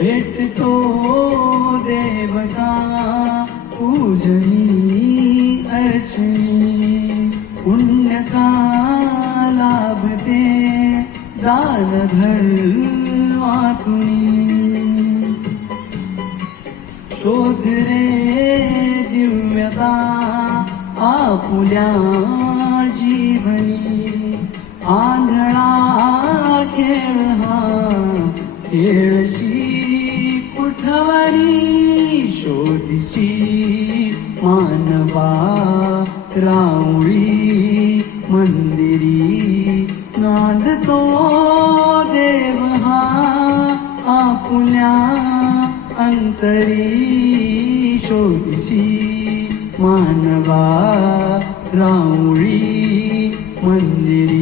भेटतो देवता पूजनी अर्चनी पुण्य का लाभते दान धर्मातुनी शोध रे दिव्यता आपुल्या जीवनी आंधळा खेळ हा खेळशी कुठवणी शोधीची मानवा राऊळी मंदिरी नांदतो देव हा आपुल्या अंतरी शोधीची मानवा राऊळी मंदिरी